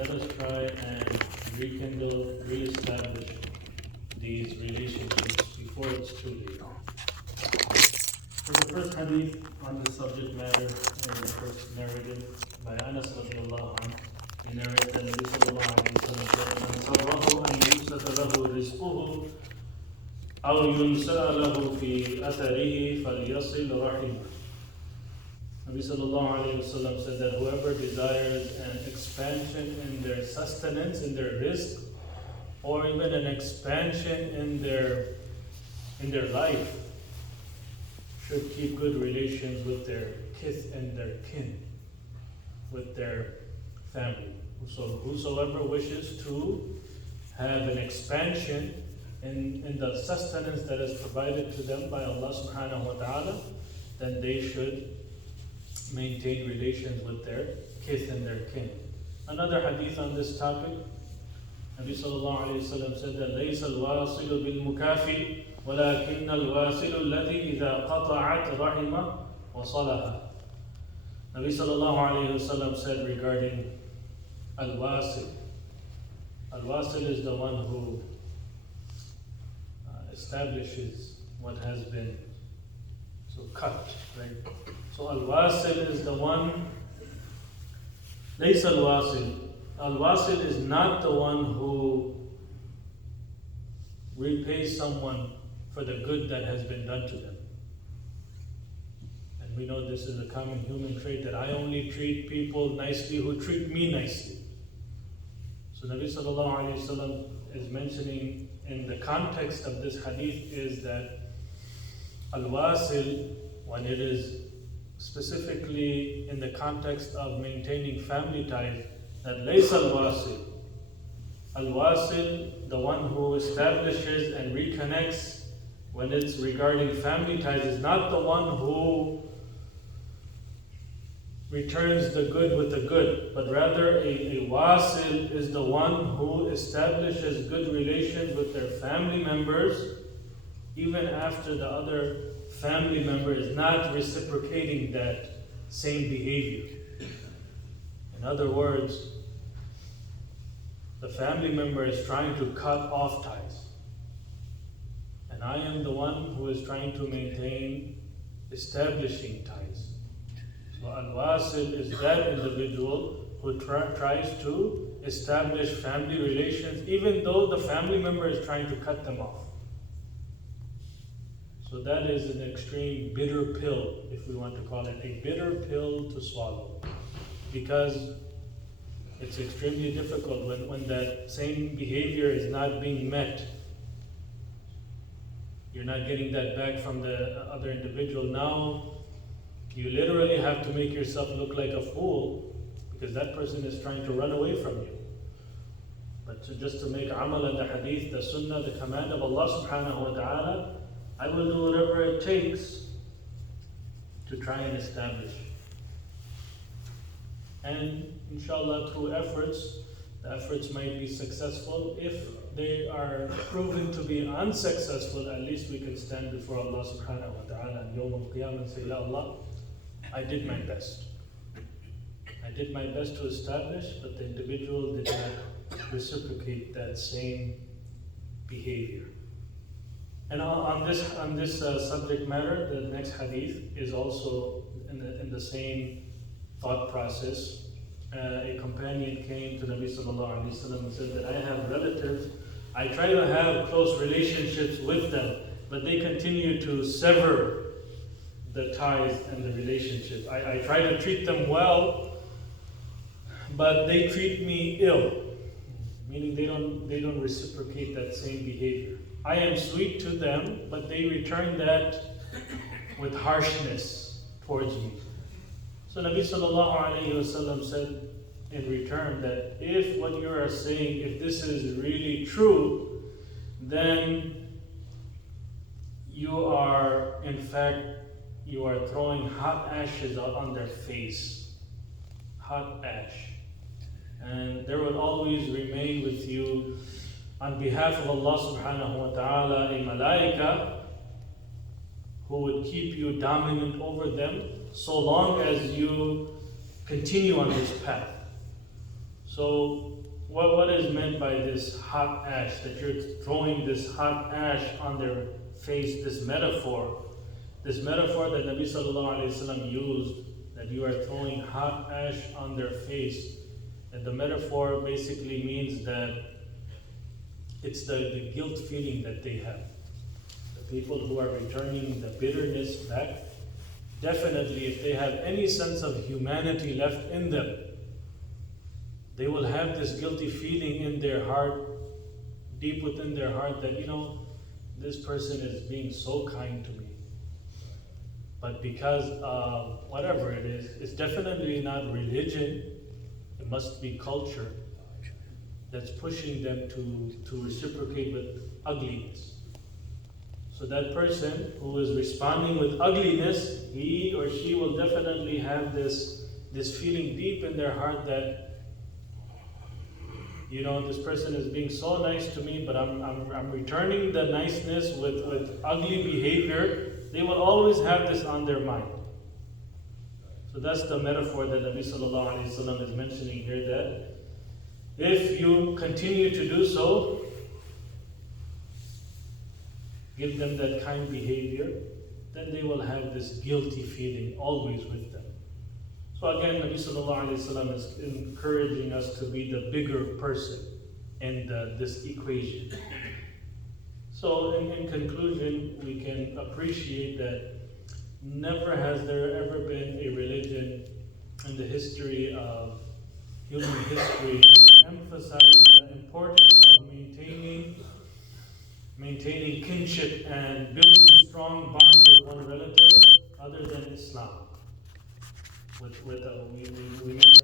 let us try and rekindle, re-establish these relationships before it's too late. So the first hadith on this subject matter in the first narrative by Anas radiallahu anhu, he narrates that Nabi sallallahu alayhi wa sallam said, "Man sarrahu an yusata lahu rizquhu aw yunsa'a lahu fi atharihi falyasil rahimah." Nabi sallallahu alayhi wa sallam said that whoever desires an expansion in their sustenance, in their rizq, or even an expansion in their life, should keep good relations with their kith and their kin, with their family. So whosoever wishes to have an expansion in the sustenance that is provided to them by Allah subhanahu wa ta'ala, then they should maintain relations with their kith and their kin. Another hadith on this topic, Nabi sallallahu alayhi wa sallam said that لَيْسَ الْوَاصِلُ بِالْمُكَافِي وَلَكِنَّ الْوَاصِلُ الَّذِي إِذَا قَطَعَتْ رَحِمَ وَصَلَهَا. Nabi sallallahu alayhi wa sallam said regarding al-wasil. Al-wasil is the one who establishes what has been cut, right? So al-wasil is the one. لَيْسَ الْوَاصِلُ. Al-wasil is not the one who repays someone for the good that has been done to them. And we know this is a common human trait, that I only treat people nicely who treat me nicely. So Nabi sallallahu alayhi wa sallam is mentioning in the context of this hadith is that al-wasil, when it is specifically in the context of maintaining family ties, that laysa al-wasil. Al-wasil, the one who establishes and reconnects when it's regarding family ties, is not the one who returns the good with the good, but rather a wasil is the one who establishes good relations with their family members even after the other family member is not reciprocating that same behavior. In other words, the family member is trying to cut off ties, and I am the one who is trying to maintain establishing ties. So al-wasil is that individual who tries to establish family relations even though the family member is trying to cut them off. So that is an extreme bitter pill, if we want to call it, a bitter pill to swallow. Because it's extremely difficult when that same behavior is not being met. You're not getting that back from the other individual. Now, you literally have to make yourself look like a fool because that person is trying to run away from you. But just to make amal and the hadith, the sunnah, the command of Allah subhanahu wa ta'ala, I will do whatever it takes to try and establish. And inshallah, through efforts, the efforts might be successful. If they are proven to be unsuccessful, at least we can stand before Allah subhanahu wa ta'ala and Yawm al-Qiyamah and say, Ya Allah, I did my best. I did my best to establish, but the individual did not reciprocate that same behavior. And on this subject matter, the next hadith is also in the same thought process. A companion came to Nabi sallallahu alaihi wasallam and said that I have relatives. I try to have close relationships with them, but they continue to sever the ties and the relationship. I try to treat them well, but they treat me ill, meaning they don't reciprocate that same behavior. I am sweet to them, but they return that with harshness towards me. So Nabi sallallahu alayhi wa sallam said in return that if what you are saying, if this is really true, then you are throwing hot ashes out on their face. Hot ash. And there will always remain with you, on behalf of Allah subhanahu wa ta'ala, a malaika who would keep you dominant over them so long as you continue on this path. So So what is meant by this hot ash, that you're throwing this hot ash on their face, this metaphor that Nabi Sallallahu Alaihi Wasallam used, that you are throwing hot ash on their face, and the metaphor basically means that it's the guilt feeling that they have. The people who are returning the bitterness back, definitely if they have any sense of humanity left in them, they will have this guilty feeling in their heart, deep within their heart, that, this person is being so kind to me. But because of whatever it is, it's definitely not religion, it must be culture that's pushing them to reciprocate with ugliness. So that person who is responding with ugliness, he or she will definitely have this feeling deep in their heart that, this person is being so nice to me, but I'm returning the niceness with ugly behavior. They will always have this on their mind. So that's the metaphor that Nabi Sallallahu Alaihi Wasallam is mentioning here, that if you continue to do so, give them that kind behavior, then they will have this guilty feeling always with them. So again, Nabi Sallallahu Alaihi Wasallam is encouraging us to be the bigger person in this equation. So in conclusion, we can appreciate that never has there ever been a religion in the history of human history that emphasized the importance of maintaining kinship and building strong bonds with one relative other than Islam. We mentioned